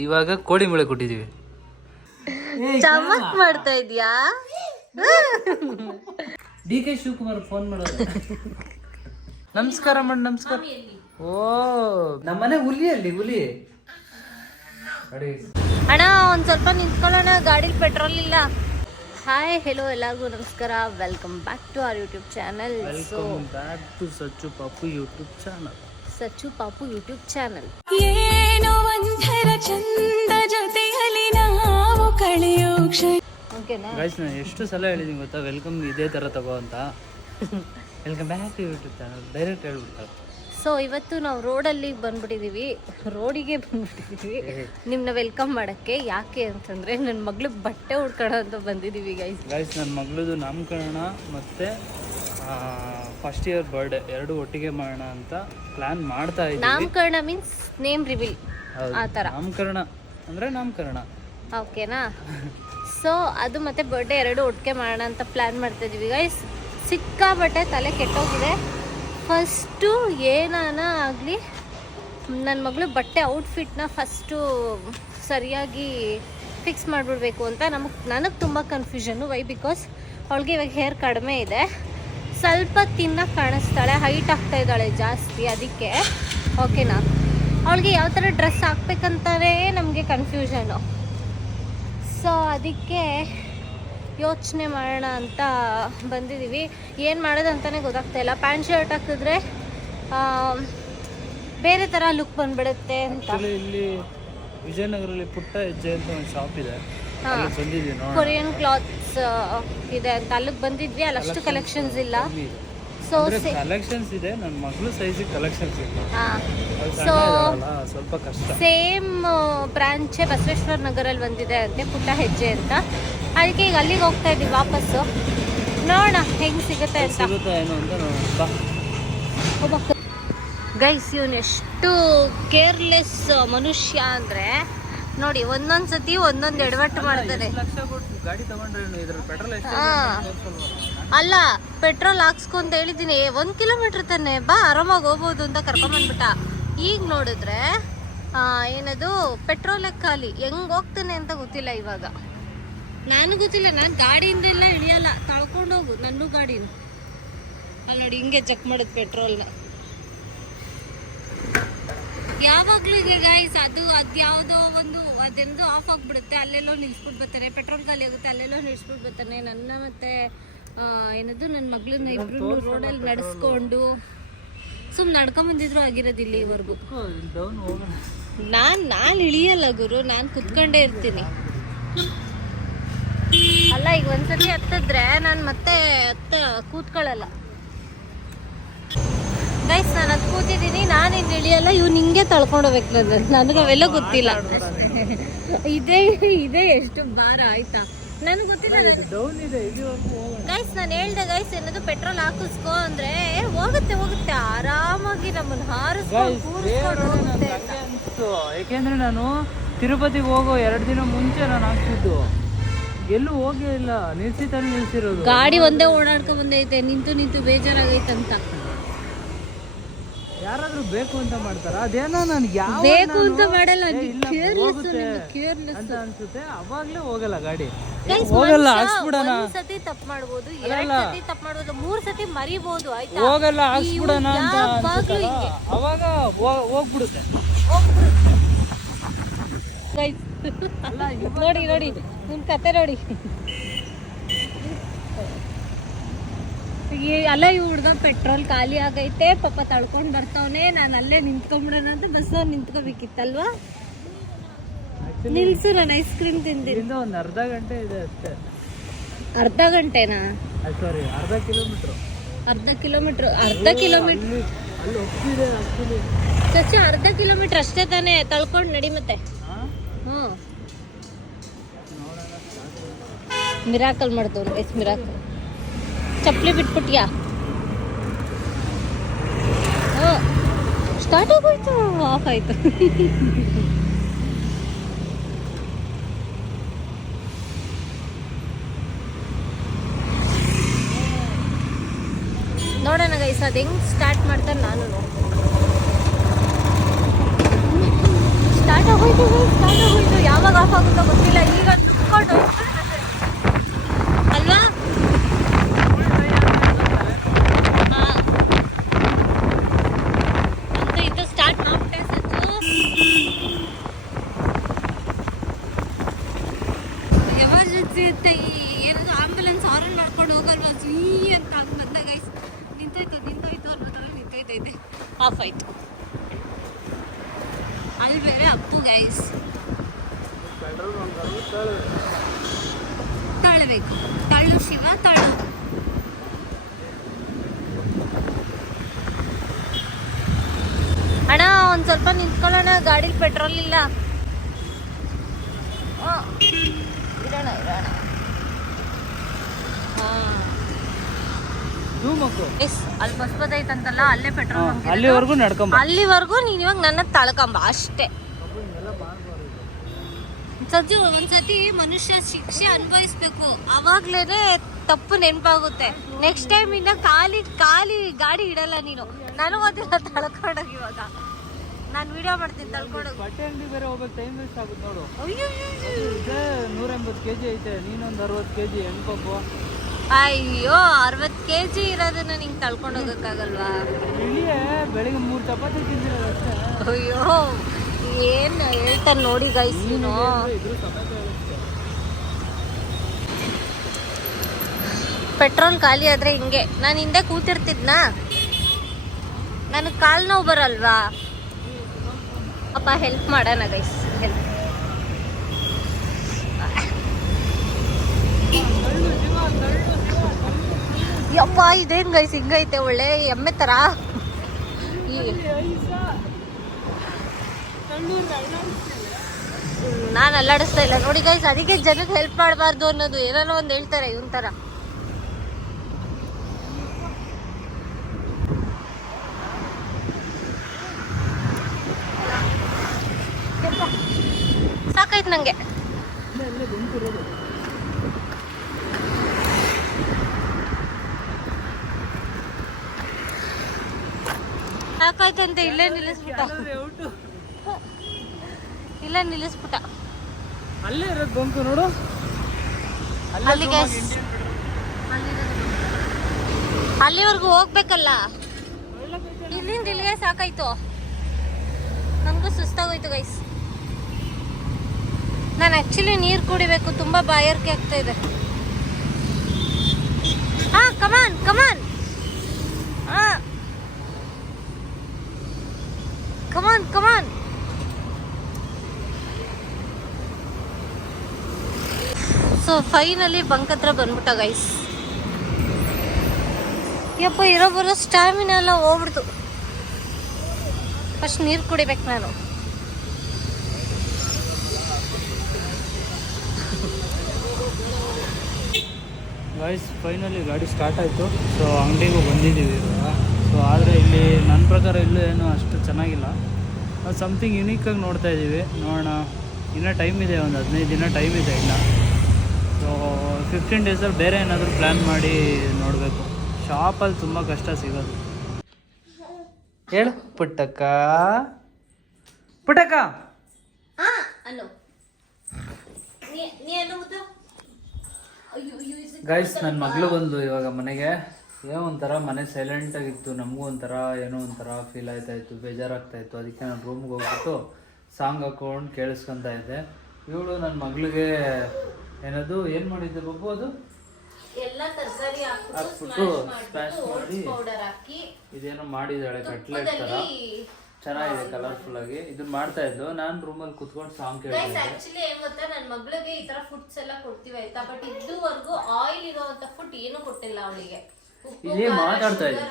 ಇವಾಗ ಕೋಳಿ ಮೂಳೆ ಕೊಟ್ಟಿದೀವಿ. ಚಮಕ್ ಮಾಡ್ತಾ ಇದ್ಯಾ? DK ಶಿವಕುಮಾರ್ ಫೋನ್ ಮಾಡೋದು. ನಮಸ್ಕಾರ ಮಾಡಿ ನಮಸ್ಕಾರ. ಓ ನಮ್ಮನೆ ಹುಲಿ ಅಣ್ಣ ಒಂದ್ ಸ್ವಲ್ಪ ನಿಂತ್ಕೊಳ್ಳೋಣ, ಗಾಡಿಲಿ ಪೆಟ್ರೋಲ್ ಇಲ್ಲ. ಹಾಯ್ ಹೆಲೋ ಎಲ್ಲರಿಗೂ ನಮಸ್ಕಾರ, welcome back to our YouTube channel. Welcome back to Sachchu Papu YouTube channel. Sachu Papu YouTube channel. ಏನೋ ಒಂಥರ ಚಂದ ಜೊತೆಯಲ್ಲಿ ನಾವು ಕಳೆಯೋ ಓಕೆನಾ ಗೈಸ್, ನಾನು ಎಷ್ಟು ಸಲ ಹೇಳಿದೀನಿ ಗೊತ್ತಾ, ವೆಲ್ಕಮ್ ಇದೇ ತರ ತಗೋ ಅಂತ. Welcome back to YouTube channel direct ಹೇಳ್ಬಿಡ್ತಾರೆ. ಸೊ ಇವತ್ತು ನಾವು ರೋಡಿಗೆ ಬಂದ್ಬಿಟ್ಟಿದ್ದೀವಿ ನಿಮ್ಮನ್ನ ವೆಲ್ಕಮ್ ಮಾಡೋಕ್ಕೆ. ಯಾಕೆ ಅಂತಂದರೆ ನನ್ನ ಮಗ್ಳಿಗೆ ಬಟ್ಟೆ ಉಡ್ಕೊಳ್ಳೋ ಅಂತ ಬಂದಿದ್ದೀವಿ ಗೈಸ್. ನನ್ನ ಮಗಳದು ನಾಮಕರಣ ಮತ್ತು ಫಸ್ಟ್ ಇಯರ್ ಬರ್ಡೇ ಎರಡು ಒಟ್ಟಿಗೆ ಮಾಡೋಣ ಅಂತ ಪ್ಲ್ಯಾನ್ ಮಾಡ್ತಾ ಇದ್ದೀವಿ. ನಾಮಕರಣ ಮೀನ್ಸ್ ನೇಮ್ ರಿವೀಲ್ ಆ ಥರ. ನಾಮಕರಣ ಅಂದರೆ ನಾಮಕರಣ, ಓಕೆನಾ? ಸೊ ಅದು ಮತ್ತು ಬರ್ಡೇ ಎರಡು ಒಟ್ಟಿಗೆ ಮಾಡೋಣ ಅಂತ ಪ್ಲ್ಯಾನ್ ಮಾಡ್ತಾ ಇದ್ದೀವಿ ಗೈಸ್. ಸಿಕ್ಕಾಬಟ್ಟೆ ತಲೆ ಕೆಟ್ಟೋಗಿದೆ. ಫಸ್ಟು ಏನಾನ ಆಗಲಿ ನನ್ನ ಮಗಳು ಬಟ್ಟೆ ಔಟ್ಫಿಟ್ನ ಫಸ್ಟು ಸರಿಯಾಗಿ ಫಿಕ್ಸ್ ಮಾಡಿಬಿಡ್ಬೇಕು ಅಂತ ನನಗೆ ತುಂಬ ಕನ್ಫ್ಯೂಷನ್ನು. ವೈ ಬಿಕಾಸ್ ಅವಳಿಗೆ ಇವಾಗ ಹೇರ್ ಕಡಿಮೆ ಇದೆ, ಸ್ವಲ್ಪ ತಿನ್ನಕ್ಕೆ ಕಾಣಿಸ್ತಾಳೆ, ಹೈಟ್ ಆಗ್ತಾ ಇದ್ದಾಳೆ ಜಾಸ್ತಿ, ಅದಕ್ಕೆ ಓಕೆನಾ. ಅವಳಿಗೆ ಯಾವ ಥರ ಡ್ರೆಸ್ ಹಾಕ್ಬೇಕಂತಲೇ ನಮಗೆ ಕನ್ಫ್ಯೂಷನು. ಸೊ ಅದಕ್ಕೆ ಯೋಚನೆ ಮಾಡೋಣ ಅಂತ ಬಂದಿದ್ದೀವಿ. ಏನು ಮಾಡೋದು ಅಂತಲೇ ಗೊತ್ತಾಗ್ತಾಯಿಲ್ಲ. ಪ್ಯಾಂಟ್ ಶರ್ಟ್ ಹಾಕಿದ್ರೆ ಬೇರೆ ಥರ ಲುಕ್ ಬಂದ್ಬಿಡುತ್ತೆ ಅಂತ. ಇಲ್ಲಿ ವಿಜಯನಗರಲ್ಲಿ ಪುಟ್ಟ ಹೆಜ್ಜೆ ಅಂತ ಒಂದು ಶಾಪ್ ಇದೆ, ಬಂದಿದ್ವಿ. ಕೊರಿಯನ್ ಕ್ಲಾತ್ಸ್ ಇದೆ ಅಂತ ಅಲ್ಲಿಗೆ ಬಂದಿದ್ವಿ. ಅಲ್ಲಿ ಅಷ್ಟು ಕಲೆಕ್ಷನ್ಸ್ ಇಲ್ಲ. ಸೊ ಕಲೆಕ್ಷನ್ಸ್ ಇದೆ, ನನ್ನ ಮಗಳು ಸೈಜಿಗೆ ಕಲೆಕ್ಷನ್ಸ್ ಇಲ್ಲ. ಸೊ ಸ್ವಲ್ಪ ಕಷ್ಟ. ಸೇಮ್ ಬ್ರಾಂಚೇ ಬಸವೇಶ್ವರ ನಗರಲ್ಲಿ ಬಂದಿದೆ ಅಂತೆ, ಪುಟ್ಟ ಹೆಜ್ಜೆ ಅಂತ. ಅದಕ್ಕೆ ಈಗ ಅಲ್ಲಿಗೆ ಹೋಗ್ತಾ ಇದ್ದೀವಿ ವಾಪಸ್ಸು. ನೋಡೋಣ ಹೆಂಗೆ ಸಿಗುತ್ತೆ ಅಂತ. ಏನು ಅಂತ ಗೈಸ್, ಇವನು ಎಷ್ಟು ಕೇರ್ಲೆಸ್ ಮನುಷ್ಯ ಅಂದರೆ ನೋಡಿ, ಒಂದೊಂದು ಸತಿ ಒಂದೊಂದು ಎಡವಟ್ಟು ಮಾಡ್ತಾನೆ. ಗಾಡಿ ತಗೊಂಡ್ರೆ ಪೆಟ್ರೋಲ್ ಅಲ್ಲ, ಪೆಟ್ರೋಲ್ ಹಾಕ್ಸ್ಕೊಂತ ಹೇಳಿದ್ದೀನಿ, 1 ಕಿಲೋಮೀಟ್ರ್ ತಾನೆ ಬಾ ಆರಾಮಾಗಿ ಹೋಗ್ಬೋದು ಅಂತ ಕರ್ಕೊಂಬಂದ್ಬಿಟ್ಟ. ಈಗ ನೋಡಿದ್ರೆ ಏನದು ಪೆಟ್ರೋಲ್ ಖಾಲಿ. ಹೆಂಗೆ ಹೋಗ್ತಾನೆ ಅಂತ ಗೊತ್ತಿಲ್ಲ. ಇವಾಗ ನಾನು ಗೊತ್ತಿಲ್ಲ, ನಾನು ಗಾಡಿಯಿಂದೆಲ್ಲ ಇಳಿಯಲ್ಲ, ತಳ್ಕೊಂಡು ಹೋಗು ನನ್ನ ಗಾಡಿನ. ಅಲ್ಲಿ ನೋಡಿ ಹಿಂಗೆ ಚೆಕ್ ಮಾಡೋದು ಪೆಟ್ರೋಲ್ನ. ಯಾವಾಗಲೂ ಈಗ ಗೈಸ್ ಅದು ಯಾವುದೋ ಒಂದು ಅದೆಂದು ಆಫ್ ಆಗಿಬಿಡುತ್ತೆ, ಅಲ್ಲೆಲ್ಲೋ ನಿಲ್ಸ್ಬಿಟ್ಟು ಬರ್ತಾನೆ. ಪೆಟ್ರೋಲ್ ಖಾಲಿ ಆಗುತ್ತೆ, ಅಲ್ಲೆಲ್ಲೋ ನಿಲ್ಸ್ಬಿಟ್ಟು ಬರ್ತಾನೆ. ನನ್ನ ಮತ್ತೆ ಏನದು ನನ್ನ ಮಗಳನ್ನ ಇಬ್ರು ರೋಡಲ್ಲಿ ನಡೆಸ್ಕೊಂಡು ಸುಮ್ಮನೆ ನಡ್ಕೊಂಬಂದಿದ್ರು ಆಗಿರೋದಿಲ್ಲ ಈವರೆಗೂ. ನಾನು ಇಳಿಯಲ್ಲ ಗುರು, ನಾನು ಕುತ್ಕೊಂಡೇ ಇರ್ತೀನಿ. ಅಲ್ಲ, ಈಗ ಒಂದ್ಸತಿ ಹತ್ತಿದ್ರೆ ನಾನು ಮತ್ತೆ ಕೂತ್ಕೊಳ್ಳಲ್ಲ ಗೈಸ್. ನಾನು ಅದು ಕೂತಿದ್ದೀನಿ, ನಾನಿನ್ನು ಇಳಿಯಲ್ಲ. ಇವ್ನು ಹಿಂಗೆ ತಳ್ಕೊಂಡು ಹೋಗ್ಬೇಕು. ನನಗೆ ಅವೆಲ್ಲ ಗೊತ್ತಿಲ್ಲ. ಇದೇ ಎಷ್ಟು ಭಾರ ಆಯ್ತಾ ನನಗೆ ಗೊತ್ತಿಲ್ಲ ಗೈಸ್. ನಾನು ಹೇಳ್ದೆ ಗೈಸ್, ಏನದು ಪೆಟ್ರೋಲ್ ಹಾಕಿಸ್ಕೋ ಅಂದ್ರೆ ಹೋಗುತ್ತೆ ಆರಾಮಾಗಿ ನಮ್ಮನ್ನು ಹಾರಿಸ್ಕೊಂಡು ಕೂರಿಸ್ಕೊಂಡು ಹೋಗುತ್ತೆ. ಯಾಕೆಂದ್ರೆ ನಾನು ತಿರುಪತಿಗೆ ಹೋಗೋ 2 ದಿನ ಮುಂಚೆ ನಾನು ಹಾಕ್ತಿದ್ದು, ಎಲ್ಲೂ ಹೋಗೇ ಇಲ್ಲ, ನಿಲ್ಸಿರೋದು. ಗಾಡಿ ಒಂದೇ ಓಡಾಡ್ಕೊಂಡ್ ಬಂದೈತೆ, ನಿಂತು ಬೇಜಾರಾಗೈತಂತ. ಯಾರಾದ್ರೂ ಬೇಕು ಅಂತ ಮಾಡ್ತಾರ? ಅದೇನೋ ನನ್ಗೆ ಬೇಕು ಅಂತ ಮಾಡಲ್ಲ, ಅಂತ ಅನ್ಸುತ್ತೆ. ಅವಾಗ್ಲೇ ಹೋಗಲ್ಲ ಗಾಡಿ. ಹೋಗಲ್ಲ, ಸತಿ ತಪ್ಪು ಮಾಡ್ಬೋದು, 2 ಸತಿ ತಪ್ಪು ಮಾಡ್ಬೋದು, 3 ಸತಿ ಮರಿಬಹುದು. ಆಯ್ತಾ, ಹೋಗಲ್ಲ ಹಾಕ್ಸ್ಬಿಡೋಣ ಅಂತ ಅವಾಗ ಹೋಗ್ಬಿಡುತ್ತೆ. ನೋಡಿ ನಿಮ್ ಕತೆ ನೋಡಿ. ಅಲ್ಲ, ಈ ಹುಡ್ಗ ಪೆಟ್ರೋಲ್ ಖಾಲಿ ಆಗೈತೆ, ಪಾಪ ತಳ್ಕೊಂಡ್ ಬರ್ತಾವನೆ. ನಾನು ಅಲ್ಲೇ ನಿಂತ್ಕೊಂಡ್ಬಿಡೋಣ ಅಂತ ಬಸ್ಸವ್ರು ನಿಂತ್ಕೋಬೇಕಿತ್ತಲ್ವಾ. ನಿಲ್ಸು, ನಾನು ಐಸ್ ಕ್ರೀಮ್ ತಿಂತೀನಿ. ಒಂದು ಅರ್ಧ ಗಂಟೆ ಇದೆ ಅಷ್ಟೇ. ಅರ್ಧ ಗಂಟೆನಾ? ಸಾರಿ, ಅರ್ಧ ಕಿಲೋಮೀಟರ್. ಚಚ್ಚ, ಅರ್ಧ ಕಿಲೋಮೀಟರ್ ಅಷ್ಟೇ ತಾನೇ, ತಳ್ಕೊಂಡು ನಡಿ ಮತ್ತೆ. ಮಿರಾಕಲ್ ಮಾಡ್ತವ್ರು ಗೈಸ್, ಮಿರಾಕಲ್. ಚಪ್ಪಲಿ ಬಿಟ್ಬಿಟ್ಯಾ? ಸ್ಟಾರ್ಟ್ ಆಗೋಯ್ತು, ಆಫ್ ಆಯ್ತು. ನೋಡೋಣ ಗೈಸ್, ಅದು ಹೆಂಗೆ ಸ್ಟಾರ್ಟ್ ಮಾಡ್ತಾರೆ. ನಾನು ಸ್ಟಾರ್ಟ್ ಆಗೋಯ್ತು. ಆಫ್ ಆಯ್ತು. ಅಲ್ಲಿ ಬೇರೆ ಅಪ್ಪು ಗೈಸ್ ತಾಳಬೇಕು. ತಳ್ಳು ಶಿವ ತಳ್ಳು. ಅಣ್ಣ ಒಂದ್ ಸ್ವಲ್ಪ ನಿಂತ್ಕೊಳ್ಳೋಣ, ಗಾಡಿಲಿ ಪೆಟ್ರೋಲ್ ಇಲ್ಲ. ಇರೋಣ ಇರೋಣ. ಅಲ್ಲಿ ಬಸ್ ಬದೈತಂತಲ್ಲ, ಅಲ್ಲೇ ಪೆಟ್ರೋಲ್ ಅಲ್ಲಿವರೆಗೂ ನಡ್ಕೊಂಬ. ಅಲ್ಲಿವರೆಗೂ ನೀನ್ ಇವಾಗ ನನ್ನ ತಳ್ಕೊಂಬ ಅಷ್ಟೇ. ಸಜ್ಜು ಒಂದ್ಸತಿ ಮನುಷ್ಯ ಶಿಕ್ಷೆ ಅನುಭವಿಸ್ಬೇಕು, ಅವಾಗ್ಲೇನೆ ತಪ್ಪು ನೆನಪಾಗುತ್ತೆ. ನೆಕ್ಸ್ಟ್ ಟೈಮ್ ಇನ್ನ ಖಾಲಿ ಗಾಡಿ ಇಡಲ್ಲ ನೀನು. ನನಗೋದಿಲ್ಲ ತಳ್ಕೊಂಡೋಗಿ. ಇವಾಗ ನಾನು ವಿಡಿಯೋ ಮಾಡ್ತೀನಿ ತಳ್ಕೊಂಡೋಗಿ. ಬಟ್ಟೆ ಅಂಗಡಿ ಬೇರೆ ಹೋಗ್ಬೇಕು, ಟೈಮ್ ವೇಸ್ಟ್ ಆಗುತ್ತೆ ನೋಡು. ಅಯ್ಯೋ 180 kg ಐತೆ, ನೀನೊಂದು 60 kg ಹೆಣ್ಕೊಬ್ಬ. ಅಯ್ಯೋ 60 kg ಇರೋದನ್ನ ನಿಂಗೆ ತಳ್ಕೊಂಡು ಹೋಗಕ್ಕಾಗಲ್ವಾ? ಇಳಿಯೇ ಬೆಳಿಗ್ಗೆ 3 ಚಪಾತಿ ತಿಂದಿರೋದು ಅಷ್ಟೇ. ಅಯ್ಯೋ ಏನ್ ಹೇಳ್ತಾರೆ ನೋಡಿ ಗೈಸ್. ನೀನು ಪೆಟ್ರೋಲ್ ಖಾಲಿ ಆದ್ರೆ ಹಿಂಗೆ. ನಾನು ಹಿಂದೆ ಕೂತಿರ್ತಿದ್ನಾ, ನನಗೆ ಕಾಲು ನೋವು ಬರಲ್ವಾ? ಅಪ್ಪ ಹೆಲ್ಪ್ ಮಾಡೋಣ ಗೈಸ್, ಹೆಲ್ಪ್. ಯಪ್ಪ ಇದೇನ್ ಗೈಸ್ ಹಿಂಗೈತೆ, ಒಳ್ಳೆ ಎಮ್ಮೆ ತರ. ನಾನು ಅಲ್ಲಾಡಿಸ್ತಾ ಇಲ್ಲ ನೋಡಿ ಗೈಸ್. ಅದಕ್ಕೆ ಜನಕ್ಕೆ ಹೆಲ್ಪ್ ಮಾಡಬಾರ್ದು ಅನ್ನೋದು. ಏನಾನೋ ಒಂದು ಹೇಳ್ತಾರೆ ಇವನ್ ತರ. ಸಾಕಾಯ್ತು ನಂಗೆ. ಸಾಕಾಯ್ತಂತ ಇಲ್ಲೇ ನಿಲ್ಲಿಸ್ಬಿಟ್ಟ. ಅಲ್ಲೇ ಇರೋದು ಬಂಕು ನೋಡು. ಅಲ್ಲಿವರೆಗೂ ಹೋಗ್ಬೇಕಲ್ಲ, ಇಲ್ಲಿಂದ ಇಲ್ಲಿಗೆ ಸಾಕಾಯ್ತು. ನನ್ಗೂ ಸುಸ್ತಾಗೋಯ್ತು ಗೈಸ್. ನಾನು ಆಕ್ಚುಲಿ ನೀರು ಕುಡಿಬೇಕು, ತುಂಬಾ ಬಾಯಾರಿಕೆ ಆಗ್ತಾ ಇದೆ. ಹಾ ಕಮಾನ್ ಕಮಾನ್ ಕಮಾನ್ ಕಮಾನ್. ಸೊ ಫೈನಲಿ ಬಂಕ್ ಹತ್ರ ಬಂದ್ಬಿಟ್ಟ ಗೈಸ್. ಯಪ್ಪ ಇರೋ ಬರೋ ಸ್ಟಾಮಿನಾ ಎಲ್ಲ ಹೋಗ್ಬಿಡ್ತು. ಫಸ್ಟ್ ನೀರು ಕುಡಿಬೇಕು ನಾನು. ಗೈಸ್ ಫೈನಲಿ ಗಾಡಿ ಸ್ಟಾರ್ಟ್ ಆಯಿತು. ಸೊ ಅಂಗಡಿಗೂ ಬಂದಿದ್ದೀವಿ ಇವಾಗ. ಸೊ ಆದರೆ ಇಲ್ಲಿ ನನ್ನ ಪ್ರಕಾರ ಇಲ್ಲೂ ಏನೂ ಅಷ್ಟು ಚೆನ್ನಾಗಿಲ್ಲ. ಸಮಥಿಂಗ್ ಯುನೀಕಾಗಿ ನೋಡ್ತಾ ಇದ್ದೀವಿ. ನೋಡೋಣ, ಇನ್ನೂ ಟೈಮ್ ಇದೆ, ಒಂದು 15 ದಿನ ಟೈಮ್ ಇದೆ ಇಲ್ಲ. ಸೊ 15 ಡೇಸಲ್ಲಿ ಬೇರೆ ಏನಾದರೂ ಪ್ಲ್ಯಾನ್ ಮಾಡಿ ನೋಡಬೇಕು. ಶಾಪಲ್ಲಿ ತುಂಬ ಕಷ್ಟ ಸಿಗೋದು. ಹೇಳು ಪುಟ್ಟಕ್ಕ. ಪುಟ್ಟಕ್ಕ ಗೈಸ್, ನನ್ನ ಮಗಳು ಬಂದು ಇವಾಗ ಮನೆಗೆ. ಏನೋ ಒಂಥರ ಮನೆ ಸೈಲೆಂಟಾಗಿತ್ತು. ನಮಗೂ ಒಂಥರ ಏನೋ ಒಂಥರ ಫೀಲ್ ಆಯ್ತಾಯಿತ್ತು, ಬೇಜಾರಾಗ್ತಾಯಿತ್ತು. ಅದಕ್ಕೆ ನಾನು ರೂಮ್ಗೆ ಹೋಗ್ಬಿಟ್ಟು ಸಾಂಗ್ ಹಾಕೊಂಡು ಕೇಳಿಸ್ಕೊತಾ ಇದ್ದೆ. ಇವಳು ನನ್ನ ಮಗಳಿಗೆ ಏನದು ಏನು ಮಾಡಿದ್ದೆ ಬಬ್ಬು, ಅದು ಹಾಕ್ಬಿಟ್ಟು ಸ್ಮ್ಯಾಶ್ ಮಾಡಿ ಇದೇನೋ ಮಾಡಿದ್ದಾಳೆ, ಕಟ್ಲೆಟ್ ಥರ ಚೆನ್ನಾಗಿದೆ, ಕಲರ್ಫುಲ್ ಆಗಿ. ಇದನ್ನ ಮಾಡ್ತಾ ಇದ್ದು. ನಾನು ರೂಮಲ್ಲಿ ಕುತ್ಕೊಂಡು ಸಾಂಗ್ ಕೇಳ್ತಿದ್ದೆ. ಆಕ್ಚುಲಿ ಏನ್ ಗೊತ್ತಾ, ನನ್ನ ಮಗಳಿಗೆ ಈ ತರ ಫುಡ್ಸ್ ಎಲ್ಲ ಕೊಡ್ತೀವಿ ಆಯ್ತಾ, ಬಟ್ ಇದುವರೆಗೂ ಆಯಿಲ್ ಇರುವಂತ ಫುಡ್ ಏನು ಕೊಟ್ಟಿಲ್ಲ ಅವಳಿಗೆ. ಇಲ್ಲಿ ಮಾತಾಡ್ತಾ ಇದ್ದೆ.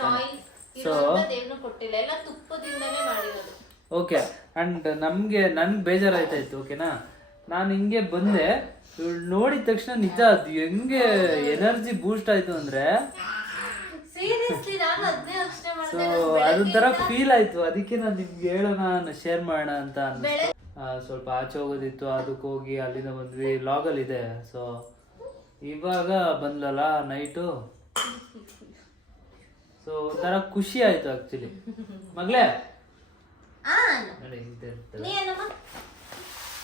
ಸೊ ಏನು ಕೊಟ್ಟಿಲ್ಲ, ಎಲ್ಲ ತುಪ್ಪದಿಂದನೇ ಮಾಡಿರೋದು. ಓಕೆ. ಅಂಡ್ ನನ್ಗೆ ಬೇಜಾರಾಯ್ತಾಯಿತ್ತು. ಓಕೆನಾ, ನಾನು ಹಿಂಗೆ ಬಂದೆ. ನೋಡಿದ ತಕ್ಷಣ ನಿಜ ಅದು ಹೆಂಗೆ ಎನರ್ಜಿ ಬೂಸ್ಟ್ ಆಯ್ತು ಅಂದ್ರೆ, ಸೊ ಅದೊಂಥರ ಫೀಲ್ ಆಯ್ತು. ಅದಕ್ಕೆ ನಾನು ನಿಮ್ಗೆ ಹೇಳೋಣ, ಶೇರ್ ಮಾಡೋಣ ಅಂತ ಅನ್ಸುತ್ತೆ. ಸ್ವಲ್ಪ ಆಚೆ ಹೋಗೋದಿತ್ತು, ಅದಕ್ಕೆ ಹೋಗಿ ಅಲ್ಲಿಂದ ಬಂದ್ವಿ. ಲಾಗಲ್ಲಿ ಇದೆ. ಸೊ ಇವಾಗ ಬಂದ್ಲಲ್ಲ ನೈಟು, ಸೊ ಒಂಥರ ಖುಷಿ ಆಯ್ತು ಆಕ್ಚುಲಿ. ಮಗಳೇ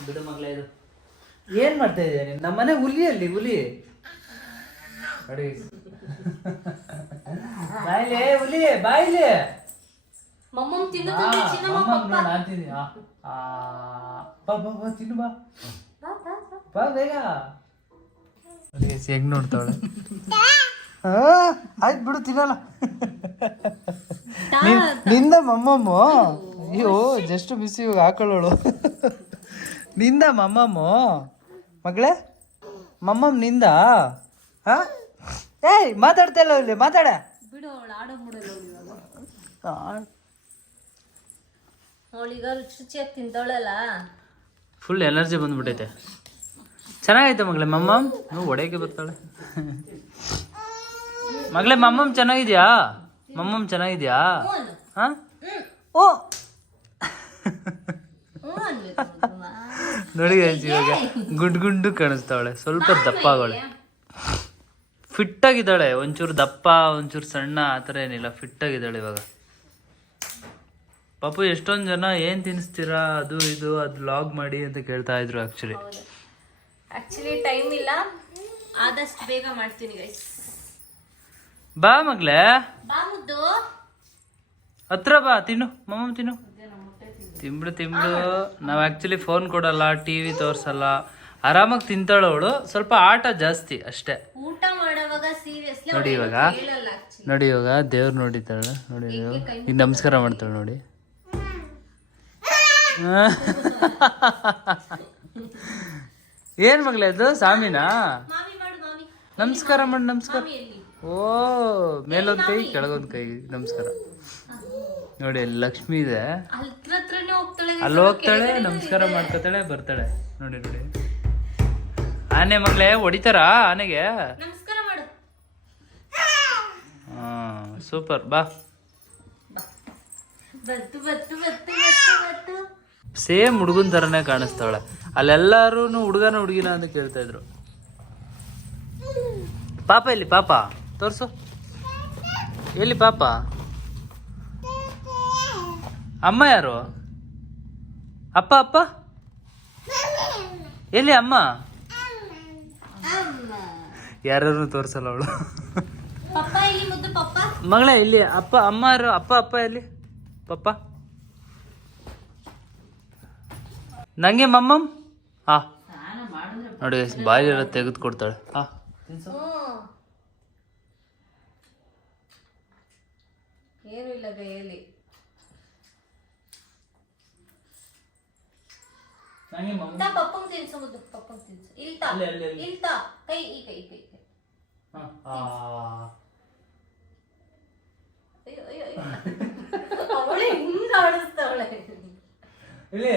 ಬಿಡು ಮಗಳೇ, ಇದು ಏನ್ ಮಾಡ್ತಾ ಇದೀಯ ನೀನು? ನಮ್ಮನೆ ಹುಲಿಯಲ್ಲಿ ಹುಲಿ ನೋಡಿ. ಬಾಯ್ಲೆ ಹುಲಿ, ಬಾಯ್ಲೆ. ನಾನು ತಿಂದಿ. ಬಾ ತಿನ್ನು, ಬಾ ಬೇಗ. ಹೆಂಗ್ ನೋಡ್ತಾವಳೆ. ಆಯ್ತು ಬಿಡು ತಿನ್ನಲ್ಲ. ನಿಂದ ಮಮ್ಮಮ್ಮ. ಅಯ್ಯೋ ಜಸ್ಟ್ ಬಿಸಿ ಇವಾಗ ಹಾಕೊಳ್ಳೋಳು. ನಿಂದ ಮಮ್ಮಮ್ಮ ಮಗಳೇ, ಮಮ್ಮಮ್ಮ ನಿಂದ. ಹಾ ಏಯ್ ಮಾತಾಡ್ತಾ ಇಲ್ಲ ಇಲ್ಲಿ, ಮಾತಾಡ. ಬಿಡು ಅವಳು ಆಡೋ ಬಿಡಲ್ಲ ಅವಳೀಗ ರುಚಿ ರುಚಿಯಾಗಿ ತಿಂತಾಳಲ್ಲ. Full energy ಬಂದ್ಬಿಟ್ಟೈತೆ. ಚೆನ್ನಾಗೈತೆ ಮಗಳೇ ಮಮ್ಮಮ್. ನೀವು ಒಡೆಯಕ್ಕೆ ಬರ್ತಾಳೆ ಮಗಳೇ. ಮಮ್ಮಮ್ ಚೆನ್ನಾಗಿದ್ಯಾ? ಮಮ್ಮಮ್ ಚೆನ್ನಾಗಿದ್ಯಾ? ಹಾ ಓ ನೋಡಿ ಇವಾಗ ಗುಂಡು ಕಾಣಿಸ್ತಾವಳೆ, ಸ್ವಲ್ಪ ದಪ್ಪ ಆಗೋಳೆ. ಫಿಟ್ ಆಗಿದ್ದಾಳೆ, ಒಂಚೂರು ದಪ್ಪ ಒಂಚೂರು ಸಣ್ಣ ಆ ಥರ ಏನಿಲ್ಲ, ಫಿಟ್ ಆಗಿದ್ದಾಳೆ ಇವಾಗ. ಪಾಪು ಎಷ್ಟೊಂದು ಜನ ಏನು ತಿನ್ನಿಸ್ತೀರಾ ಅದು ಇದು ಅದು ಲಾಗ್ ಮಾಡಿ ಅಂತ ಕೇಳ್ತಾ ಇದ್ರು. ಆಕ್ಚುಲಿ ಟೈಮ್ ಇಲ್ಲ, ಆದಷ್ಟು ಬೇಗ ಮಾಡ್ತೀನಿ ಗೈಸ್. ಬಾ ಮಗ್ಲೇ, ಬಾ ಮುದ್ದು, ಹತ್ರ ಬಾ, ತಿನ್ನು ಮಮ್ಮಮ್ ತಿನ್ನು. ತಿಂಬ್ಳು. ನಾವು ಆ್ಯಕ್ಚುಲಿ ಫೋನ್ ಕೊಡಲ್ಲ, ಟಿವಿ ತೋರಿಸಲ್ಲ, ಆರಾಮಾಗಿ ತಿಂತಾಳವಳು. ಸ್ವಲ್ಪ ಆಟ ಜಾಸ್ತಿ ಅಷ್ಟೇ. ಊಟ ಮಾಡೋವಾಗ ಸೀರಿಯಸ್ಲಿ ನೋಡಿ ಇವಾಗ ದೇವ್ರು ನೋಡಿದ್ದಾಳೆ ನೋಡಿ. ಈಗ ನಮಸ್ಕಾರ ಮಾಡ್ತಾಳೆ ನೋಡಿ. ಏನ್ ಮಗಳೇ ಅದು ಸಾಮಿನಾ? ನಮಸ್ಕಾರ ಮಾಡಿ, ನಮಸ್ಕಾರ. ಓ ಮೇಲೊಂದ್ ಕೈ ಕೆಳಗೊಂದ್ ಕೈ ನಮಸ್ಕಾರ. ನೋಡಿ ಅಲ್ಲಿ ಲಕ್ಷ್ಮಿ ಇದೆ, ಅಲ್ಲಿ ಹೋಗ್ತಾಳೆ, ನಮಸ್ಕಾರ ಮಾಡ್ಕೊತಾಳೆ, ಬರ್ತಾಳೆ. ನೋಡಿ ನೋಡಿ ಆನೆ ಮಗಳೇ ಹೊಡಿತಾರ ಆನೆಗೆ? ನಮಸ್ಕಾರ ಮಾಡು. ಹಾ ಸೂಪರ್. ಬಾ. ಸೇಮ್ ಹುಡುಗನ್ ತರನೇ ಕಾಣಿಸ್ತಾವಳೆ. ಅಲ್ಲೆಲ್ಲಾರು ಹುಡುಗನ ಹುಡುಗಿನ ಅಂತ ಕೇಳ್ತಾ ಇದ್ರು. ಪಾಪ ಎಲ್ಲಿ? ಪಾಪ ತೋರ್ಸು, ಎಲ್ಲಿ ಪಾಪ? ಅಮ್ಮ ಯಾರು? ಅಪ್ಪ ಅಪ್ಪ ಎಲ್ಲಿ? ಅಮ್ಮ ಯಾರು ತೋರ್ಸಲ್ಲ ಅವಳು. ಮಗಳೇ ಇಲ್ಲಿ ಅಪ್ಪ ಅಮ್ಮ ಯಾರು? ಅಪ್ಪ ಅಪ್ಪ ಎಲ್ಲಿ? ಪಪ್ಪ ನಂಗೆ ಮಮ್ಮಮ್. ಹಾ ನೋಡಿ ಬಾಯಿಲೆಲ್ಲ ತೆಗೆದು ಕೊಡ್ತಾಳೆ. ಹಾ ಏನು ಇಲ್ಲ ಕೈಯಲ್ಲಿ. ಪಪ್ಪಂಗ್ ತಿನ್ಸು ಮುದ್ದು, ಪಪ್ಪಂಗ್ ತಿನ್ಸು. ಇಲ್ತಾ ಕೈ ಈ ಕೈ ಕೈ ಕೈ. ಅಯ್ಯೋ ಅಯ್ಯೋ ಅಯ್ಯೋ, ಅವಳೆ ಹಿಂಗ ಆಡಿಸ್ತಾವಳೆ. ಇಲ್ಲಿ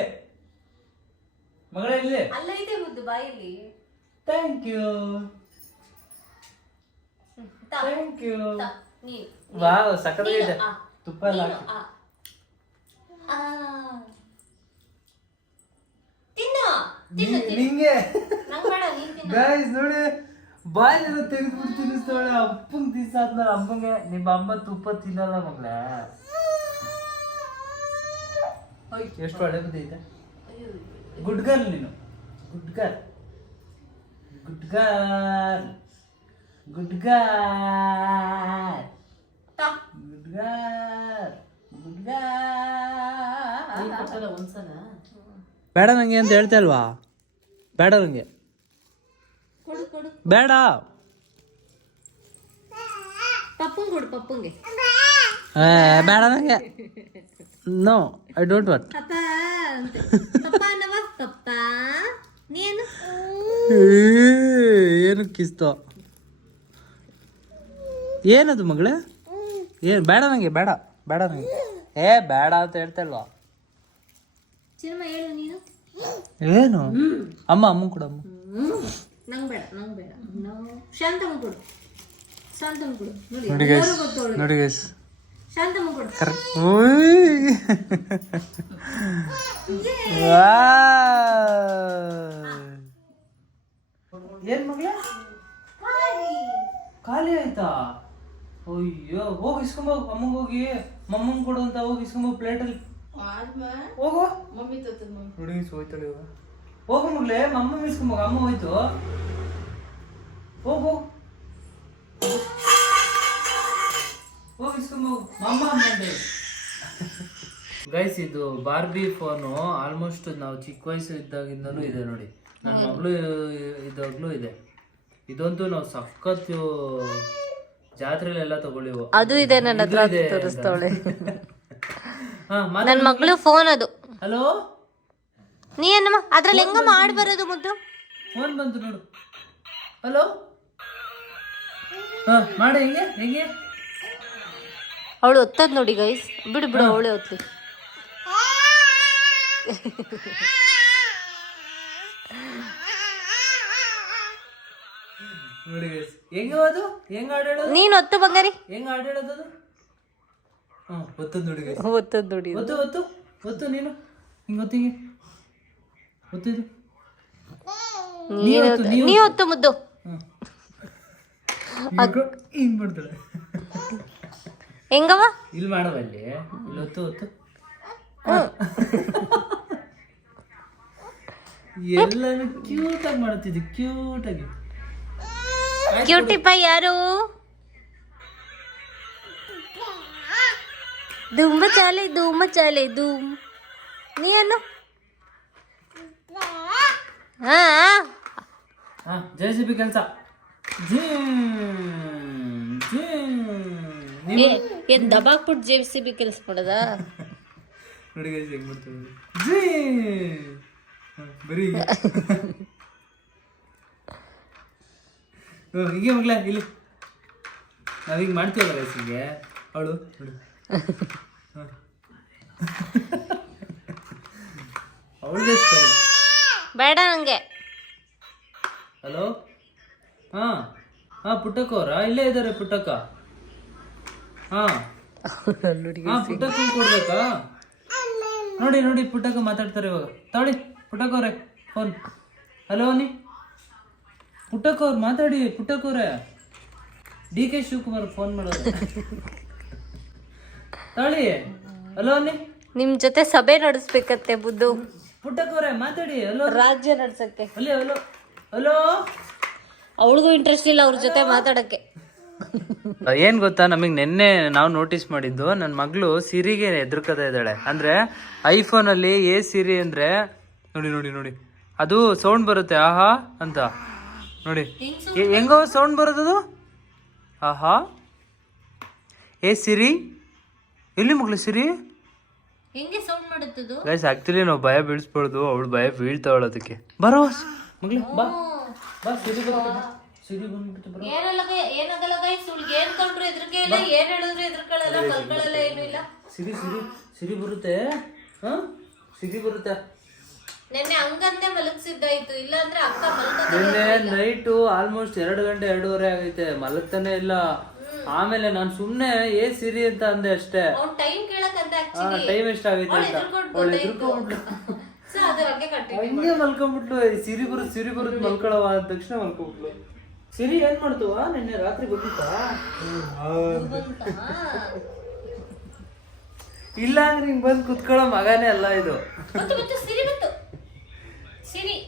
ಮಗಳೇ, ಇಲ್ಲಿ ಅಲ್ಲೈತೆ ಮುದ್ದು ಬಾಯಲ್ಲಿ. Thank you thank you. Wow ಸಕ್ಕತ್ತಾಗಿದೆ. ತುಪ್ಪ ಎಲ್ಲ ನಿಂಗೆ ಗೈಸ್ ನೋಡಿ ಬಾಯಿಲೆಲ್ಲ ತೆಗೆದ್ಬಿಟ್ಟು ತಿನ್ನಿಸ್ತಾಳೆ. ಅಪ್ಪಂಗ್ ತಿನ್ಸಾದ್ಮೇಲೆ ಅಮ್ಮಂಗೆ ನಿಮ್ಮ ಅಮ್ಮ ತುಪ್ಪ ತಿನ್ನಲ್ಲ ಮಗಳೇ. ಎಷ್ಟು ಒಳ್ಳೆ ಬುದ್ಧಿ ಐತೆ. ಗುಡ್ ಗರ್ಲ್ ನೀನು, good girl, good girl, good girl, good girl, good girl. ಬೇಡ ನಂಗೆ ಅಂತ ಹೇಳ್ತಾ ಇಲ್ವಾ? ಬೇಡ ನಂಗೆ, ಬೇಡ. ಪಪ್ಪಂಗ್ ಕೊಡು, ಪಪ್ಪಂಗೆ. ಬೇಡ ನಂಗೆ. No I don't want. ಪಪ್ಪ ಅಂತ ಪಪ್ಪ ಅನ್ನವ. ಪಪ್ಪ ನೀನು ಏನು ಕಿಸ್ತೋ? ಏನದು ಮಗಳೇ? ಏನು ಬೇಡ ನಂಗೆ, ಬೇಡ ಬೇಡ ನಂಗೆ. ಬೇಡ ಅಂತ ಹೇಳ್ತಾ ಇಲ್ವಾ? ಚಿನ್ನಮ್ಮ ಹೇಳು ನೀನು. ಏನು ಅಮ್ಮ? ಅಮ್ಮ ಕೊಡು, ಅಮ್ಮ. ನಂಗೆ ಬೇಡ, ನಂಗೆ ಬೇಡ. ಶಾಂತಮ್ಮ ಕೊಡು, ಶಾಂತಮ್ಮ ಕೊಡು. ನೋಡಿ ಗೈಸ್, ನೋಡಿ ಗೈಸ್, ಶಾಂತಮ್ಮ ಕೊಡು. ಏನ್ ಮಗಳೇ ಖಾಲಿ ಆಯ್ತಾ? ಅಯ್ಯೋ ಹೋಗಿ ಇಸ್ಕೊಂಬ, ಅಮ್ಮಂಗೆ ಹೋಗಿ ಮಮ್ಮಂಗೆ ಕೊಡು ಅಂತ ಹೋಗಿ ಇಸ್ಕೊಂಬ ಪ್ಲೇಟಲ್ಲಿ. ಹೋಗು ನೋಡಿ ಹೋಯ್ತಾಳೆ ಇವಾಗ. ಹೋಗು ಮಗಳೇ, ಮಮ್ಮ ಇಸ್ಕೊಂಬ, ಅಮ್ಮ ಹೋಯ್ತು. ಹೋಗು ಹೋಗಿ ಇಸ್ಕೊಂಬ ಮಮ್ಮ ಅಂದೆ. ಗೈಸ್ ಇದು ಬಾರ್ಬಿ ಫೋನು ಆಲ್ಮೋಸ್ಟ್ ನಾವು ಚಿಕ್ಕ ವಯಸ್ಸು ಇದ್ದಾಗಿಂದಲೂ ಇದೆ ನೋಡಿ. ನನ್ನ ಮಗಳು ಇದಾಗಲೂ ಇದೆ. ಇದಂತೂ ನಾವು ಸಖತ್ತು ಜಾತ್ರೆಲೆಲ್ಲ ತಗೊಳ್ಳಿವು. ಅದು ಇದೆ ನನ್ನ ಹತ್ರ ತೋರಿಸ್ತಾವಳೆ. ನನ್ನ ಮಗಳು ಫೋನ್ ಅದು. ಹಲೋ ನೀ ಏನಮ್ಮ ಅದ್ರಲ್ಲಿ ಹೆಂಗ ಮಾಡಿ ಬರೋದು ಮುದ್ದು? ಫೋನ್ ಬಂತು ನೋಡು. ಹಲೋ ಹಾ ಮಾಡಿ ಹೆಂಗೆ ಹೆಂಗೆ ಅವಳು ಒತ್ತದ್ ನೋಡಿ ಗೈಸ್. ಬಿಡು ಬಿಡು ಅವಳೆ ಒತ್ಲಿ. ನೋಡಿ ಗೈಸ್ ಹೆಂಗ ಅದು ಹೆಂಗ ಆಡೋದು? ನೀನ್ ಒತ್ತು ಬಂಗಾರಿ. ಹೆಂಗ ಆಡೋದು ಅದು? ಒತ್ತದ್ ನೋಡಿ ಗೈಸ್. ಒತ್ತದ್ ನೋಡಿ. ಒತ್ತು ಒತ್ತು ಒತ್ತು ನೀನು ಹಿಂಗ ಒತ್ತಿಗೆ ಒತ್ತಿದು. ನೀ ಒತ್ತು ಮುದ್ದು. ಹಿಂಗ್ ಮಾಡ್ತಾಳೆ. ಹೆಂಗವ? ಇಲ್ಲಿ ಮಾಡಬಲ್ಲಿ ಇಲ್ಲಿ ಒತ್ತು ಒತ್ತು. ಎಲ್ಲಾನು ಕ್ಯೂಟ್ ಆಗಿ ಮಾಡ್ತಿದ್ವಿ. ಕ್ಯೂಟ್ ಆಗಿ. ಕ್ಯೂಟಿ ಪೈ ಯಾರು? ಧೂಮ ಚಾಲೆ ಧೂಮ್. ನೀ ಅನ್ನು JCB ಕೆಲಸ. ಏನ್ ದಬಾಕ್ಬಿಟ್ಟು JCB ಕೆಲಸ ಮಾಡೋದ? ನೋಡಿ ಗೈಸ್ ಹೆಂಗ್ ಮಾಡ್ತೀವಿ. ಬರೀ ಹೀಗೆ ಮಗ್ಲ ಇಲ್ಲಿ ನಾವೀಗ ಮಾಡ್ತೀವಲ್ಲ ಗೈಸ್ ಹೀಗೆ. ಅವಳು ನೋಡು ಅವಳದೇ ಸ್ಟೈಲ್. ಬೇಡ ನಂಗೆ. ಹಲೋ ಹಾ ಹಾ ಪುಟ್ಟಕ್ಕ ಅವರಾ? ಇಲ್ಲೇ ಇದ್ದಾರೆ ಪುಟ್ಟಕ್ಕ. ಹಾ ಹಾ ಪುಟ್ಟಕ್ಕ ಕೊಡ್ಬೇಕಾ? ನೋಡಿ ನೋಡಿ ಪುಟ್ಟಕ್ಕ ಮಾತಾಡ್ತಾರೆ ಇವಾಗ. ತಗೊಳ್ಳಿ ಪುಟ್ಟಕ್ಕ ಅವ್ರೆ ಫೋನ್. ಹಲೋ ನೀ ಪುಟ್ಟಕ್ಕ ಅವ್ರು ಮಾತಾಡಿ. ಪುಟ್ಟಕ್ಕ ಅವ್ರೆ DK ಶಿವಕುಮಾರ್ ಫೋನ್ ಮಾಡೋದು. ತಗೊಳ್ಳಿ. ಹಲೋ ನೀ ನಿಮ್ ಜೊತೆ ಸಭೆ ನಡೆಸ್ಬೇಕತ್ತೆ ಬುದ್ದು. ಪುಟ್ಟಕ್ಕ ಅವ್ರೆ ಮಾತಾಡಿ. ಹಲೋ ರಾಜ್ಯ ನಡ್ಸಕ್ಕೆ. ಅಲ್ಲೇ ಹಲೋ ಹಲೋ. ಅವಳಿಗೂ ಇಂಟ್ರೆಸ್ಟ್ ಇಲ್ಲ ಅವ್ರ ಜೊತೆ ಮಾತಾಡಕ್ಕೆ. ಏನ್ ಗೊತ್ತಾ, ನಮಗೆ ನಿನ್ನೆ ನಾವು ನೋಟಿಸ್ ಮಾಡಿದ್ದು, ನನ್ನ ಮಗಳು ಸಿರಿಗೆ ಎದುರ್ಕತಾ ಇದ್ದಾಳೆ. ಅಂದ್ರೆ ಐಫೋನಲ್ಲಿ ಸಿರಿ ಅಂದ್ರೆ ನೋಡಿ ನೋಡಿ ನೋಡಿ ಅದು ಸೌಂಡ್ ಬರುತ್ತೆ ಆಹಾ ಅಂತ ನೋಡಿ. ಹೆಂಗೋ ಸೌಂಡ್ ಬರೋದದು ಆಹಾ. ಸಿರಿ ಎಲ್ಲಿ ಮಗಳು ಸಿರಿ? ಹೆಂಗೆ ಸೌಂಡ್ ಮಾಡುತ್ತದು ಗೈಸ್? ಆಕ್ಚುಲಿ ನಾವು ಭಯ ಬೀಳಿಸ್ಬಾರ್ದು, ಅವಳು ಭಯ ಬೀಳ್ತಾವಳ. ಅದಕ್ಕೆ ಬರೋ ಮಗಳು ಬಾ ಬಾ ಸಿರಿ ಬರುತ್ತೆ. ಸಿರಿ ಬಂದ್ಬಿಟ್ಟು ಬರೋ. ಏನಾಗಲ್ಲ ಗೈಸ್. ಸುಳ್ಗೆ ಏನ್ ಕಂಡ್ರು ಎದ್ರಿಕೆ ಇಲ್ಲ, ಏನ್ ಹೇಳಿದ್ರು ಎದ್ರಕೊಳ್ಳಲ್ಲ, ಮಲ್ಕೊಳ್ಳಲ್ಲ, ಏನು ಇಲ್ಲ. ಸಿರಿ ಸಿರಿ ಸಿರಿ ಬರುತ್ತೆ. ಹಾ ಸಿರಿ ಬರುತ್ತೆ. ನೆನ್ನೆ ಹಂಗಂದೆ ಮಲಗಿಸಿದ್ದಾಯ್ತು, ಇಲ್ಲ ಅಂದ್ರೆ ಅಕ್ಕ ನಿನ್ನೆ ನೈಟು ಆಲ್ಮೋಸ್ಟ್ 2 ಗಂಟೆ 2:30 ಆಗೈತೆ, ಮಲಗ್ತಾನೆ ಇಲ್ಲ. ಆಮೇಲೆ ನಾನು ಸುಮ್ನೆ ಸಿರಿ ಅಂತ ಅಂದೆ ಅಷ್ಟೇ. ಅವ್ನ್ ಟೈಮ್ ಕೇಳಕಂತ ಟೈಮ್ ಎಷ್ಟಾಗೈತೆ ಅಂತ ಅವಳು ಎದುರ್ಕೊಂಡ್ಬಿಟ್ಲು. ಹಂಗೆ ಮಲ್ಕೊಂಡ್ಬಿಟ್ಲು. ಸಿರಿ ಬರುತ್ತೆ ಮಲ್ಕೊಳವ ಅಂದ ತಕ್ಷಣ ಮಲ್ಕೊಂಡ್ಬಿಟ್ಲು. ಸಿರಿ ಏನ್ ಮಾಡ್ತವ? ನಿನ್ನೆ ರಾತ್ರಿ ಬಂದಿತ್ತಾ? ಇಲ್ಲ ಅಂದ್ರೆ ಹಿಂಗ್ ಬಂದು ಕುತ್ಕೊಳ್ಳೋ ಮಗನೇ ಅಲ್ಲ ಇದು.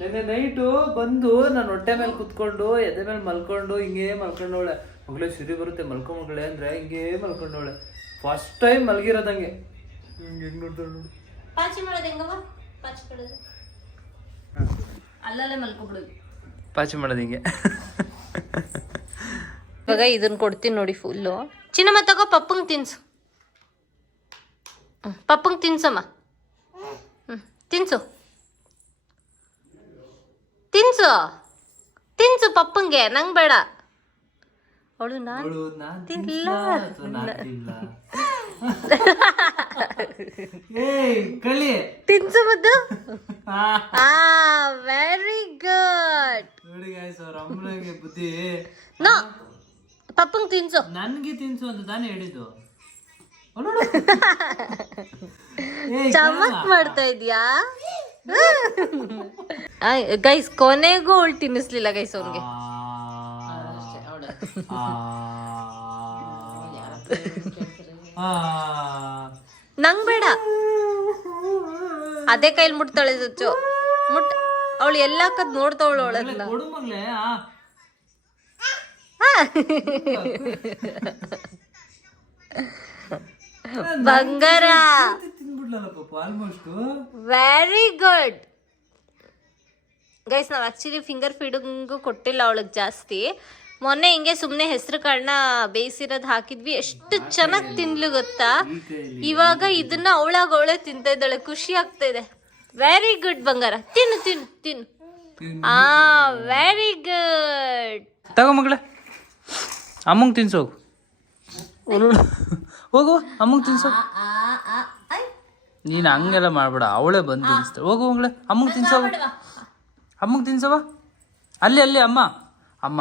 ನಿನ್ನೆ ನೈಟು ಬಂದು ನಾನು ಹೊಟ್ಟೆ ಮೇಲೆ ಕುತ್ಕೊಂಡು ಎದೆ ಮೇಲೆ ಮಲ್ಕೊಂಡು ಹಿಂಗೇ ಮಲ್ಕೊಂಡವಳೆ. ಮಗಳೇ ಸಿರಿ ಬರುತ್ತೆ ಮಲ್ಕೊ ಮಗಳೇ ಅಂದ್ರೆ ಹಿಂಗೇ ಮಲ್ಕೊಂಡವಳೆ. First time ಮಲ್ಗಿರೋದಂಗೆ. ಹೆಂಗ್ ನೋಡ್ತಾಳೆ ನೋಡಿ. ಪಾಚಿ ಮಾಡೋದು ಹೆಂಗವ? ಪಾಚಿ ಮಾಡೋದು ಅಲ್ಲಲ್ಲೇ ಮಲ್ಕೊಬಿಡೋದು. ಪಾಚಿ ಮಾಡೋದು ಹಿಂಗೆ. ಇವಾಗ ಇದನ್ನ ಕೊಡ್ತೀನಿ ನೋಡಿ ಫುಲ್ಲು. ಚಿನ್ನಮ್ಮ ತಗೋ ಪಪ್ಪಂಗೆ ತಿನ್ಸು. ಪಪ್ಪಂಗೆ ತಿನ್ಸಮ್ಮ. ತಿನ್ಸು ತಿನ್ಸು ತಿನ್ಸು ಪಪ್ಪಂಗೆ, ನಂಗೆ ಬೇಡ. ಅವಳು ತಿನ್ನಿಲ್ಲ. ತಿನ್ಸು ಮುದ್ದು. Very good. ಅಮ್ಮನಿಗೆ ಬುದ್ಧಿ. ನೋ ಪಪ್ಪಂಗೆ ತಿನ್ಸು. ನನ್ಗೆ ತಿನ್ಸು ಅಂತ ತಾನೇ ಹೇಳಿದ್ದು. ಚಮಕ್ ಮಾಡ್ತಾ ಇದ್ಯಾ ಗೈಸ್? ಕೊನೆಗೂ ಅವಳು ತಿನ್ನಿಸ್ಲಿಲ್ಲ ಗೈಸ್ ಅವ್ನಿಗೆ. ನಂಗ್ ಬೇಡ. ಅದೇ ಕೈಲಿ ಮುಟ್ತಾಳೆ ಸಚ್ಚು. ಅವಳು ಎಲ್ಲ ಕದ್ ನೋಡ್ತಾವಳು ಒಳಗಲ್ಲ. ಬಂಗಾರ. Very good guys. ನಾವು ಆಕ್ಚುಲಿ ಫಿಂಗರ್ ಫೀಡಿಂಗು ಕೊಟ್ಟಿಲ್ಲ ಅವಳಿಗೆ ಜಾಸ್ತಿ. ಮೊನ್ನೆ ಹಿಂಗೆ ಸುಮ್ಮನೆ ಹೆಸರು ಕಾಳನ್ನ ಬೇಯಿಸಿರೋದು ಹಾಕಿದ್ವಿ, ಎಷ್ಟು ಚೆನ್ನಾಗಿ ತಿನ್ಲು ಗೊತ್ತಾ. ಇವಾಗ ಇದನ್ನ ಅವಳೇ ತಿಂತಾ ಇದ್ದಾಳೆ, ಖುಷಿ ಆಗ್ತಾ ಇದೆ. ವೆರಿ ಗುಡ್ ಬಂಗಾರ, ತಿನ್ನು ತಿನ್ನು ತಿನ್ನು. Very good. ತಗೋ ಮಗಳೇ, ಅಮ್ಮಂಗೆ ತಿನ್ಸೋಗು. ಹೋಗು ಅಮ್ಮಂಗೆ ತಿನ್ಸೋಗು. ನೀನು ಹಂಗೆಲ್ಲ ಮಾಡ್ಬೇಡ, ಅವಳೇ ಬಂದು ತಿನ್ನಿಸ್ತಾಳೆ. ಹೋಗು ಮಗಳೇ, ಅಮ್ಮಂಗೆ ತಿನ್ಸೋಗು. ಅಮ್ಮಂಗೆ ತಿನ್ಸವ. ಅಲ್ಲಿ ಅಮ್ಮ ಅಮ್ಮ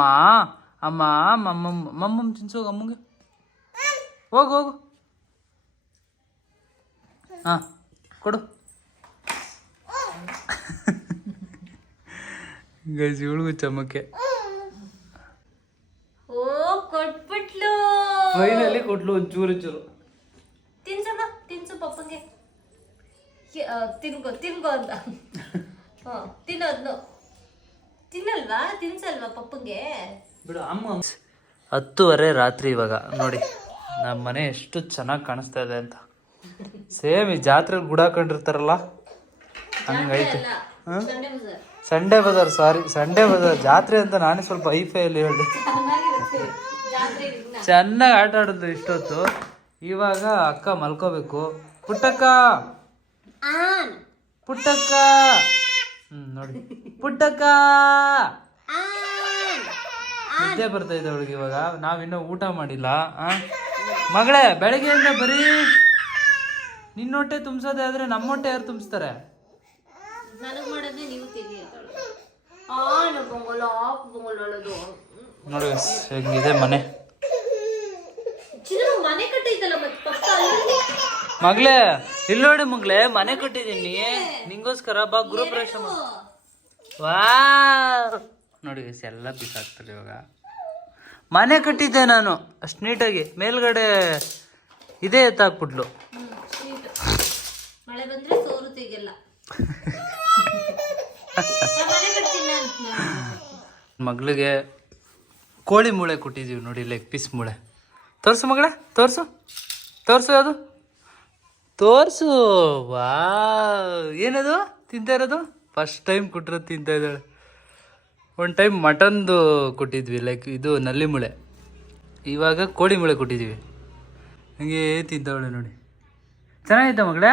ಅಮ್ಮ ಮಮ್ಮಮ್ಮ ತಿನ್ಸೋಗು ಅಮ್ಮಂಗೆ. ಹೋಗು ಹಾಂ ಕೊಡು. ಗೈಸ್ ಇವಳಿಗೂ ಚಮಕ್ಕೆ. ಓ ಕೊಟ್ಬಿಟ್ಲು. ಫೈನಲಿ ಕೊಟ್ಲು ಒಂಚೂರು. ತಿನ್ಸಮ್ಮ, ತಿನ್ಸು ಪಪ್ಪಂಗೆ. ತಿನ್ಕೋ ಅಂತ. ತಿನ್ನೋದ್ನು ತಿನ್ನಲ್ವಾ, ತಿನ್ಸಲ್ವಾ ಪಪ್ಪಂಗೆ? ಬಿಡು ಅಮ್ಮ. 10:30 ರಾತ್ರಿ ಇವಾಗ ನೋಡಿ ನಮ್ಮ ಮನೆ ಎಷ್ಟು ಚೆನ್ನಾಗಿ ಕಾಣಿಸ್ತಾ ಇದೆ ಅಂತ. ಸೇಮ್ ಈ ಜಾತ್ರೆಲಿ ಗುಡಾಕೊಂಡಿರ್ತಾರಲ್ಲ ಹಂಗೈತೆ. ಸಂಡೇ ಬಜಾರ್, ಸಾರಿ ಸಂಡೇ ಬಜಾರ್. ಜಾತ್ರೆ ಅಂತ ನಾನೇ ಸ್ವಲ್ಪ ಐಫೈಯಲ್ಲಿ ಹೇಳಿದೆ. ಚೆನ್ನಾಗಿ ಆಟ ಆಡಿದ್ಲು ಇಷ್ಟೊತ್ತು. ಇವಾಗ ಅಕ್ಕ ಮಲ್ಕೋಬೇಕು. ಪುಟ್ಟಕ್ಕ ನೋಡಿ, ಪುಟ್ಟಕ್ಕ ನಿದ್ದೆ ಬರ್ತಾ ಇದೆ ಅವಳಿಗೆ. ಇವಾಗ ನಾವಿನ್ನೂ ಊಟ ಮಾಡಿಲ್ಲ. ಮಗಳೇ, ಬೆಳಗ್ಗೆಯಿಂದ ಬರೀ ನಿನ್ನ ಹೊಟ್ಟೆ ತುಂಬಿಸೋದೇ ಆದ್ರೆ ನಮ್ಮ ಹೊಟ್ಟೆ ಯಾರು ತುಂಬಿಸ್ತಾರೆ? ನೋಡಿ ಹೆಂಗಿದೆ ಮನೆ. ಮಗಳೇ ಇಲ್ಲಿ ನೋಡಿ ಮಗಳೇ, ಮನೆ ಕಟ್ಟಿದ್ದೀನಿ ನಿಂಗೋಸ್ಕರ. ಬಾ ಗೃಹಪ್ರವೇಶ ವಾ ನೋಡಿ ಎಲ್ಲ ಪೀಸ್ ಆಗ್ತಾರೆ. ಇವಾಗ ಮನೆ ಕಟ್ಟಿದ್ದೆ ನಾನು ಅಷ್ಟು ನೀಟಾಗಿ. ಮೇಲ್ಗಡೆ ಇದೇ ಎತ್ತಾಕ್ಬಿಟ್ಲು. ಮಳೆ ಬಂದ್ರೆ ಸೋರು ತೆಗೆಲ್ಲ. ಮಗಳಿಗೆ ಕೋಳಿ ಮೂಳೆ ಕೊಟ್ಟಿದ್ದೀವಿ ನೋಡಿ, ಲೆಗ್ ಪೀಸ್ ಮೂಳೆ. ತೋರಿಸು ಮಗಳೇ, ತೋರಿಸು ಅದು ತೋರಿಸು. ವಾ ಏನದು ತಿಂತಾ ಇರೋದು? ಫಸ್ಟ್ ಟೈಮ್ ಕೊಟ್ಟಿರೋದು ತಿಂತಾ ಇದ್ದಾಳೆ. ಒಂದು ಟೈಮ್ ಮಟನ್ದು ಕೊಟ್ಟಿದ್ವಿ, ಲೈಕ್ ಇದು ನಲ್ಲಿ ಮೂಳೆ. ಇವಾಗ ಕೋಳಿ ಮೂಳೆ ಕೊಟ್ಟಿದ್ದೀವಿ. ಹಂಗೆ ತಿಂತಾವಳೆ ನೋಡಿ. ಚೆನ್ನಾಗಿತ್ತಾ ಮಗಳೇ?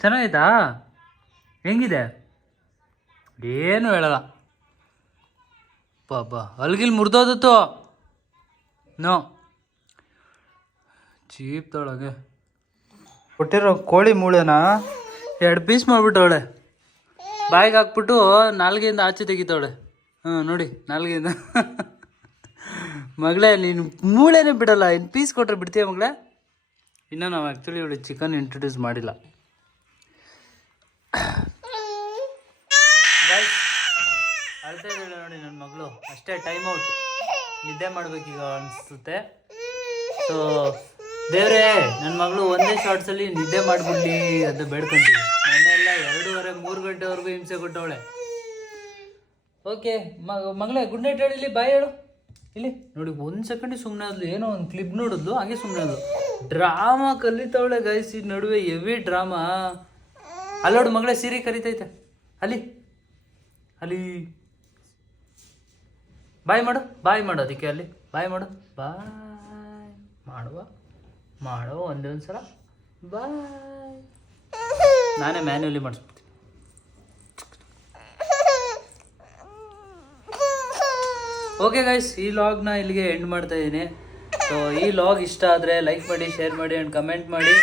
ಚೆನ್ನಾಗಿತ್ತಾ? ಹೆಂಗಿದೆ? ಏನು ಹೇಳಲ್ಲ. ಪಾಪ ಅಲ್ಗಿಲ್ ಮುರಿದೋದತ್ತು. ನೋ ಚೀಪ್ತಾಳಗೆ. ಕೊಟ್ಟಿರೋ ಕೋಳಿ ಮೂಳೆನ 2 ಪೀಸ್ ಮಾಡಿಬಿಟ್ಟವಳೆ. ಬಾಯಿಗೆ ಹಾಕ್ಬಿಟ್ಟು ನಾಲ್ಗೆಯಿಂದ ಆಚೆ ತೆಗಿತಾವಳೆ. ನೋಡಿ ನಾಲ್ಗೆಯಿಂದ. ಮಗಳೇ ನೀನು ಮೂಳೆನೇ ಬಿಡಲ್ಲ. ಇನ್ನು ಪೀಸ್ ಕೊಟ್ಟರೆ ಬಿಡ್ತೀಯ ಮಗಳೇ? ಇನ್ನು ನಾವು ಆ್ಯಕ್ಚುಲಿ ಇವಳು ಚಿಕನ್ ಇಂಟ್ರೊಡ್ಯೂಸ್ ಮಾಡಿಲ್ಲ. ಅಳ್ತಾ ಇದ್ದಾಳೆ ನೋಡಿ ನನ್ನ ಮಗಳು. ಅಷ್ಟೇ, ಟೈಮ್ ಔಟ್. ನಿದ್ದೆ ಮಾಡ್ಬೇಕೀಗ ಅನಿಸುತ್ತೆ. ಸೊ ದೇವ್ರೇ, ನನ್ನ ಮಗಳು ಒಂದೇ ಶಾರ್ಟ್ಸಲ್ಲಿ ನಿದ್ದೆ ಮಾಡಿಬಿಡ್ಲಿ ಅಂತ ಬೇಡ್ಕೊಂತೀವಿ. ನನ್ನೆಲ್ಲ 2:30-3 ಗಂಟೆವರೆಗೂ ಹಿಂಸೆ ಕೊಟ್ಟವಳೆ. ಓಕೆ ಮಗಳೇ, ಗುಡ್ ನೈಟ್ ಹೇಳಿ. ಇಲ್ಲಿ ಬಾಯ್ ಹೇಳು. ಇಲ್ಲಿ ನೋಡಿ, 1 ಸೆಕೆಂಡ್ ಸುಮ್ಮನೆ ಆದ್ಲು. ಏನೋ ಒಂದು ಕ್ಲಿಪ್ ನೋಡಿದ್ಲು, ಹಾಗೆ ಸುಮ್ಮನೆ ಆದ್ಲು. Drama ಕಲಿತಾವಳೆ guys. ಈ ನಡುವೆ ಹೆವಿ ಡ್ರಾಮಾ. ಅಲ್ಲೋಡು ಮಗಳೇ, ಸೀರೆ ಕರಿತೈತೆ. ಅಲ್ಲಿ ಬಾಯ್ ಮಾಡು ಅದಕ್ಕೆ. ಅಲ್ಲಿ ಬಾಯ್ ಮಾಡು. ಬಾಯ್ ಮಾಡುವ ಒಂದೇ ಸಲ ಬಾಯ್. ನಾನೇ ಮ್ಯಾನ್ಯುವಲಿ ಮಾಡಿಸ್ಬಿಡ್ತೀನಿ. ಓಕೆ ಗೈಸ್, ಈ ಲಾಗ್ನ ಇಲ್ಲಿಗೆ ಎಂಡ್ ಮಾಡ್ತಾ ಇದ್ದೀನಿ. ಸೊ ಈ ಲಾಗ್ ಇಷ್ಟ ಆದರೆ ಲೈಕ್ ಮಾಡಿ, ಶೇರ್ ಮಾಡಿ ಆ್ಯಂಡ್ ಕಮೆಂಟ್ ಮಾಡಿ.